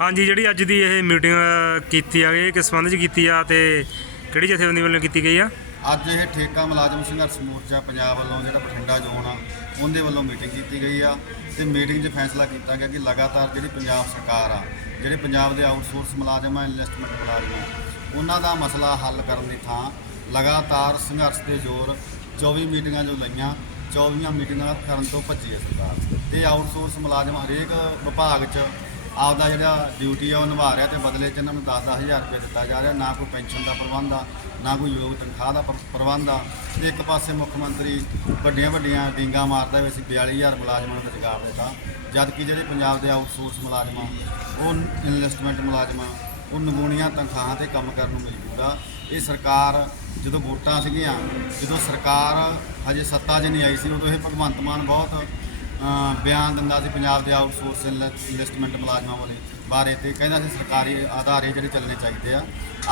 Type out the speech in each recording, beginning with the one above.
ਹਾਂਜੀ ਜਿਹੜੀ ਅੱਜ ਦੀ ਇਹ ਮੀਟਿੰਗ ਕੀਤੀ ਆ ਗਈ ਕਿਸ ਸੰਬੰਧ ਚ ਕੀਤੀ ਆ ਤੇ ਕਿਹੜੀ ਜਥੇਬੰਦੀ ਵੱਲੋਂ ਕੀਤੀ ਗਈ ਆ? ਅੱਜ ਇਹ ਠੇਕਾ ਮੁਲਾਜ਼ਮ ਸੰਘਰਸ਼ ਮੋਰਚਾ ਪੰਜਾਬ ਵੱਲੋਂ ਜਿਹੜਾ ਬਠਿੰਡਾ ਜ਼ੋਨ ਆ ਉਹਦੇ ਵੱਲੋਂ ਮੀਟਿੰਗ ਕੀਤੀ ਗਈ ਆ ਤੇ ਮੀਟਿੰਗ 'ਚ ਫੈਸਲਾ ਕੀਤਾ ਗਿਆ ਕਿ ਲਗਾਤਾਰ ਜਿਹੜੀ ਪੰਜਾਬ ਸਰਕਾਰ ਆ ਜਿਹੜੇ ਪੰਜਾਬ ਦੇ ਆਊਟਸੋਰਸ ਮੁਲਾਜ਼ਮ ਆ ਇਨਵੈਸਟਮੈਂਟ ਮੁਲਾਜ਼ਮ ਆ ਉਹਨਾਂ ਦਾ ਮਸਲਾ ਹੱਲ ਕਰਨ ਦੀ ਥਾਂ ਲਗਾਤਾਰ ਸੰਘਰਸ਼ ਦੇ ਜ਼ੋਰ 24 ਮੀਟਿੰਗਾਂ ਜੋ ਲਈਆਂ 24 ਮੀਟਿੰਗਾਂ ਕਰਨ ਤੋਂ ਭੱਜੀ ਹੈ ਸਰਕਾਰ ਤੇ ਆਊਟਸੋਰਸ ਮੁਲਾਜ਼ਮ ਹਰੇਕ ਵਿਭਾਗ 'ਚ ਆਪਦਾ ਜਿਹੜਾ ਡਿਊਟੀ ਆ ਉਹ ਨਿਭਾ ਰਿਹਾ ਤੇ ਬਦਲੇ 'ਚ ਇਹਨਾਂ ਨੂੰ 10-10000 ਰੁਪਏ ਦਿੱਤਾ ਜਾ ਰਿਹਾ, ਨਾ ਕੋਈ ਪੈਨਸ਼ਨ ਦਾ ਪ੍ਰਬੰਧ ਆ, ਨਾ ਕੋਈ ਯੋਗ ਤਨਖਾਹ ਦਾ ਪ੍ਰਬੰਧ ਆ। ਤੇ ਇੱਕ ਪਾਸੇ ਮੁੱਖ ਮੰਤਰੀ ਵੱਡੀਆਂ ਵੱਡੀਆਂ ਡਿੰਗਾ ਮਾਰਦਾ ਵੀ ਅਸੀਂ 42000 ਮੁਲਾਜ਼ਮਾਂ ਨੂੰ ਰੁਜ਼ਗਾਰ ਦਿੱਤਾ। ਜਦਕਿ ਜਿਹੜੇ ਪੰਜਾਬ ਦੇ ਆਊਟਸੋਰਸ ਮੁਲਾਜ਼ਮਾਂ, ਉਹ ਇਨਵੈਸਟਮੈਂਟ ਮੁਲਾਜ਼ਮਾਂ ਉਹ ਨਗੂਣੀਆਂ ਤਨਖਾਹਾਂ ਤੇ ਕੰਮ ਕਰਨ ਨੂੰ ਮਜਬੂਰ ਆ ਇਹ ਸਰਕਾਰ ਜਦੋਂ ਵੋਟਾਂ ਸੀਗੀਆਂ, ਜਦੋਂ ਸਰਕਾਰ ਹਜੇ ਸੱਤਾ 'ਚ ਨਹੀਂ ਆਈ ਸੀ, ਉਦੋਂ ਇਹ ਭਗਵੰਤ ਮਾਨ ਬਹੁਤ ਬਿਆਨ ਦਿੰਦਾ ਸੀ ਪੰਜਾਬ ਦੇ ਆਊਟਸੋਰਸ ਇਨਵੈਸਟਮੈਂਟ ਮੁਲਾਜ਼ਮਾਂ ਵਾਲੇ ਬਾਰੇ ਤੇ। ਕਹਿੰਦਾ ਸੀ ਸਰਕਾਰੀ ਆਧਾਰੇ ਜਿਹੜੇ ਚੱਲਣੇ ਚਾਹੀਦੇ ਆ।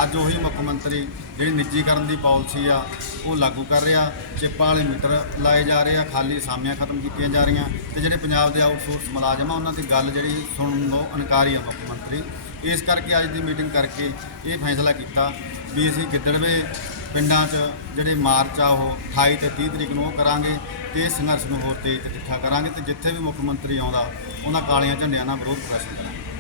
ਅੱਜ ਉਹੀ ਮੁੱਖ ਮੰਤਰੀ ਜਿਹੜੀ ਨਿੱਜੀਕਰਨ ਦੀ ਪਾਲਿਸੀ ਆ, ਉਹ ਲਾਗੂ ਕਰ ਰਿਹਾ। ਚਿੱਪਾਂ ਵਾਲੇ ਮੀਟਰ ਲਾਏ ਜਾ ਰਹੇ ਆ, ਖਾਲੀ ਸਾਮੀਆਂ ਖਤਮ ਕੀਤੀਆਂ ਜਾ ਰਹੀਆਂ ਤੇ ਜਿਹੜੇ ਪੰਜਾਬ ਦੇ ਆਊਟਸੋਰਸ ਮੁਲਾਜ਼ਮ ਆ, ਉਹਨਾਂ ਦੀ ਗੱਲ ਜਿਹੜੀ ਸੁਣਨ ਤੋਂ ਇਨਕਾਰੀ ਆ ਮੁੱਖ ਮੰਤਰੀ। ਇਸ ਕਰਕੇ ਅੱਜ ਦੀ ਮੀਟਿੰਗ ਕਰਕੇ ਇਹ ਫੈਸਲਾ ਕੀਤਾ ਵੀ ਅਸੀਂ ਗਿੱਦੜਵੇ ਪਿੰਡਾਂ 'ਚ ਜਿਹੜੇ ਮਾਰਚ ਆ ਉਹ 28 ਤੇ 30 ਤਰੀਕ ਨੂੰ ਉਹ ਕਰਾਂਗੇ ਤੇ ਇਸ ਸੰਘਰਸ਼ ਨੂੰ ਹੋਰ ਤੇਜ਼ ਤੇ ਤਿੱਖਾ ਕਰਾਂਗੇ ਤੇ ਜਿੱਥੇ ਵੀ ਮੁੱਖ ਮੰਤਰੀ ਆਉਂਦਾ, ਉਹਨਾਂ ਕਾਲੀਆਂ ਝੰਡਿਆਂ ਨਾਲ ਵਿਰੋਧ ਪ੍ਰਦਰਸ਼ਨ ਕਰਾਂਗੇ।